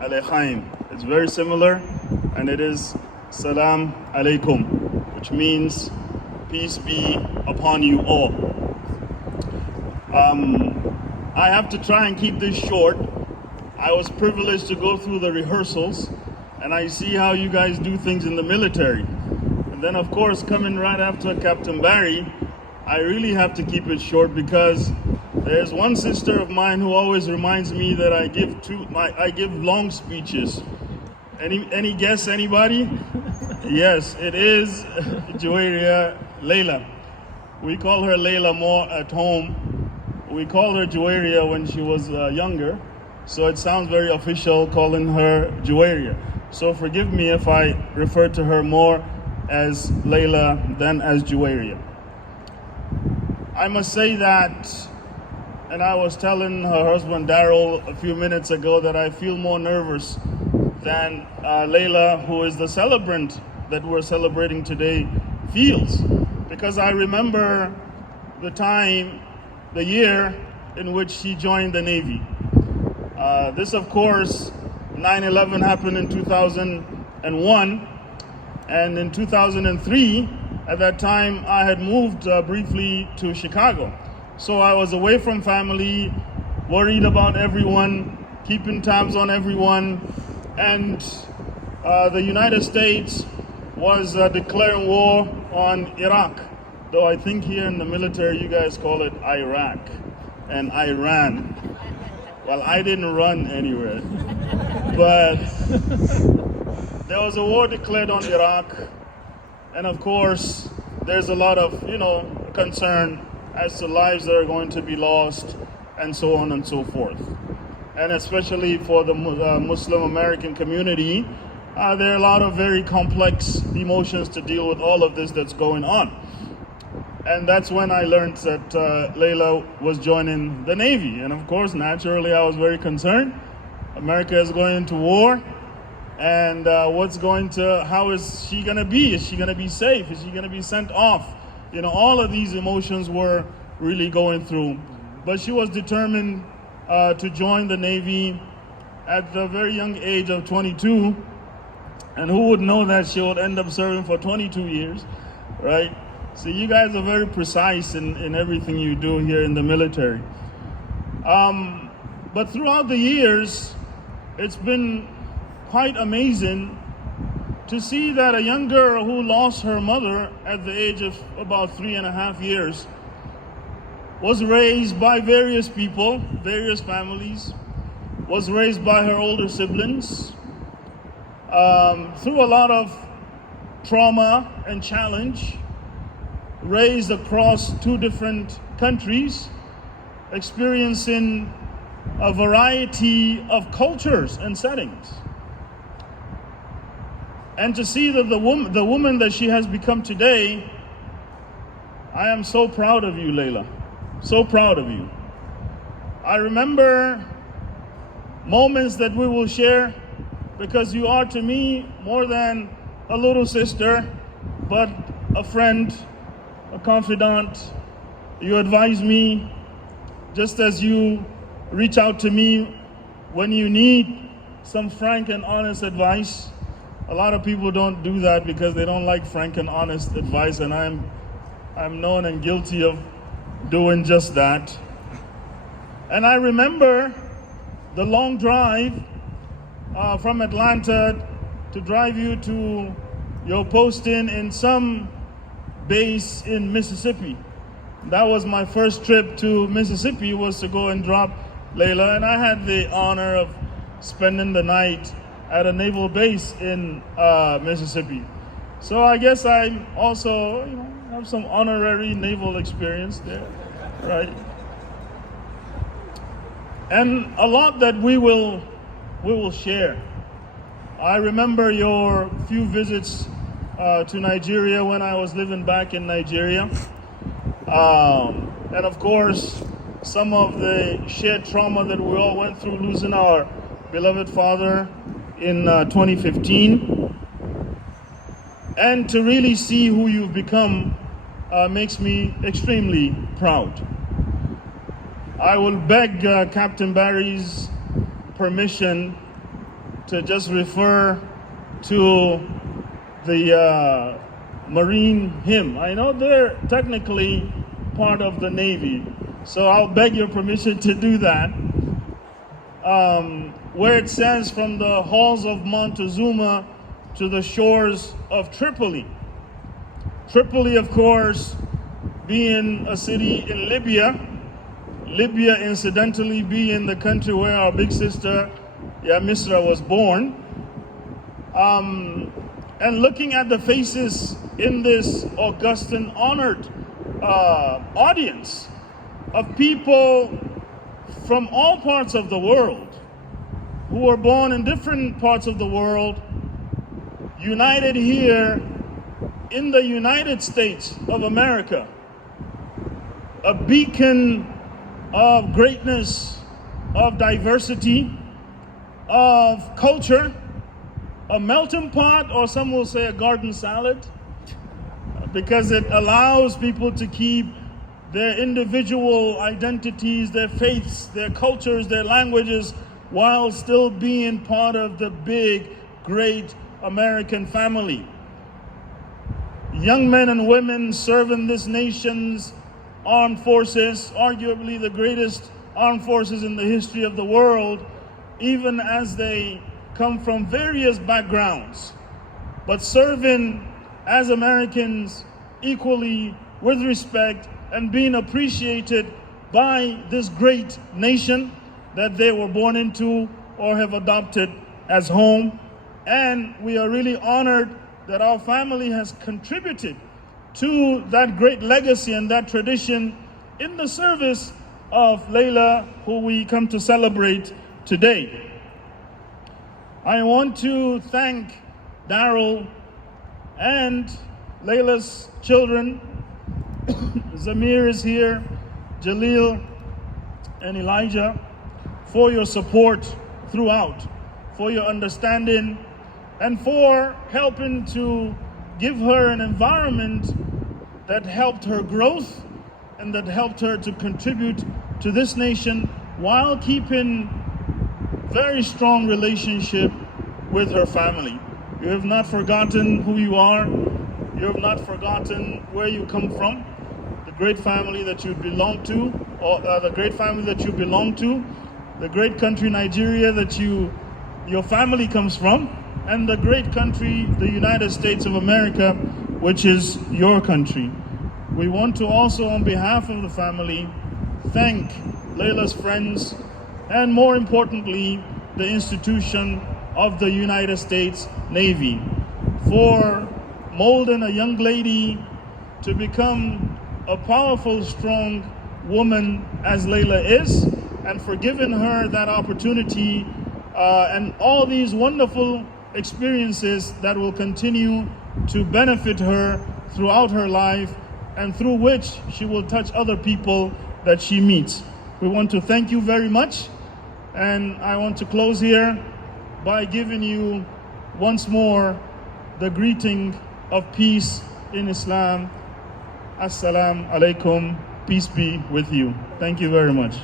Alayhaim. It's very similar, and it is Salam Alaikum, which means peace be upon you all. I have to try and keep this short. I was privileged to go through the rehearsals, and I see how you guys do things in the military. And then, of course, coming right after Captain Barry, I really have to keep it short because there's one sister of mine who always reminds me that I give long speeches. Any guess, anybody? Yes, it is Juwairiyah Layla. We call her Layla more at home. We called her Juwairiyah when she was younger, so it sounds very official calling her Juwairiyah. So forgive me if I refer to her more as Layla than as Juwairiyah. I must say that, and I was telling her husband Daryl a few minutes ago, that I feel more nervous than Layla, who is the celebrant that we're celebrating today, feels. Because I remember the year in which she joined the Navy. This, of course, 9/11 happened in 2001, and in 2003, at that time, I had moved briefly to Chicago. So I was away from family, worried about everyone, keeping tabs on everyone, and the United States was declaring war on Iraq. Though I think here in the military, you guys call it Iraq and Iran. Well, I didn't run anywhere, but there was a war declared on Iraq. And of course, there's a lot of, concern as to lives that are going to be lost and so on and so forth. And especially for the Muslim American community, there are a lot of very complex emotions to deal with all of this that's going on. And that's when I learned that Layla was joining the Navy. And of course, naturally, I was very concerned. America is going into war. And how is she going to be? Is she going to be safe? Is she going to be sent off? All of these emotions were really going through. But she was determined to join the Navy at the very young age of 22. And who would know that she would end up serving for 22 years, right? So you guys are very precise in everything you do here in the military. But throughout the years, it's been quite amazing to see that a young girl who lost her mother at the age of about 3.5 years was raised by various people, various families, was raised by her older siblings, through a lot of trauma and challenge, raised across 2 different countries, experiencing a variety of cultures and settings. And to see that the woman that she has become today, I am so proud of you, Layla. So proud of you. I remember moments that we will share because you are to me more than a little sister, but a friend, a confidant. You advise me just as you reach out to me when you need some frank and honest advice. A lot of people don't do that because they don't like frank and honest advice, and I'm known and guilty of doing just that. And I remember the long drive from Atlanta to drive you to your posting in some base in Mississippi. That was my first trip to Mississippi, was to go and drop Layla, and I had the honor of spending the night at a naval base in Mississippi. So I guess I also have some honorary naval experience there, right? And a lot that we will share. I remember your few visits to Nigeria when I was living back in Nigeria. And of course, some of the shared trauma that we all went through, losing our beloved father in 2015. And to really see who you've become makes me extremely proud. I will beg Captain Barry's permission to just refer to the Marine hymn. I know they're technically part of the Navy, so I'll beg your permission to do that. Where it says, from the halls of Montezuma to the shores of Tripoli. Tripoli, of course, being a city in Libya. Libya, incidentally, being the country where our big sister, Misra, was born. And looking at the faces in this august and honored audience of people from all parts of the world, who were born in different parts of the world, united here in the United States of America, a beacon of greatness, of diversity, of culture, a melting pot, or some will say a garden salad, because it allows people to keep their individual identities, their faiths, their cultures, their languages, while still being part of the big, great American family. Young men and women serving this nation's armed forces, arguably the greatest armed forces in the history of the world, even as they come from various backgrounds, but serving as Americans equally with respect and being appreciated by this great nation that they were born into or have adopted as home. And we are really honored that our family has contributed to that great legacy and that tradition in the service of Layla, who we come to celebrate today. I want to thank Daryl and Layla's children. Zamir is here, Jalil and Elijah, for your support throughout, for your understanding, and for helping to give her an environment that helped her growth and that helped her to contribute to this nation while keeping very strong relationship with her family. You have not forgotten who you are. You have not forgotten where you come from, the great family that you belong to, or the great family that you belong to, the great country Nigeria that your family comes from, and the great country, the United States of America, which is your country. We want to also, on behalf of the family, thank Layla's friends, and more importantly, the institution of the United States Navy, for molding a young lady to become a powerful, strong woman as Layla is, and for giving her that opportunity and all these wonderful experiences that will continue to benefit her throughout her life, and through which she will touch other people that she meets. We want to thank you very much, and I want to close here by giving you once more the greeting of peace in Islam. Assalamu alaikum, peace be with you. Thank you very much.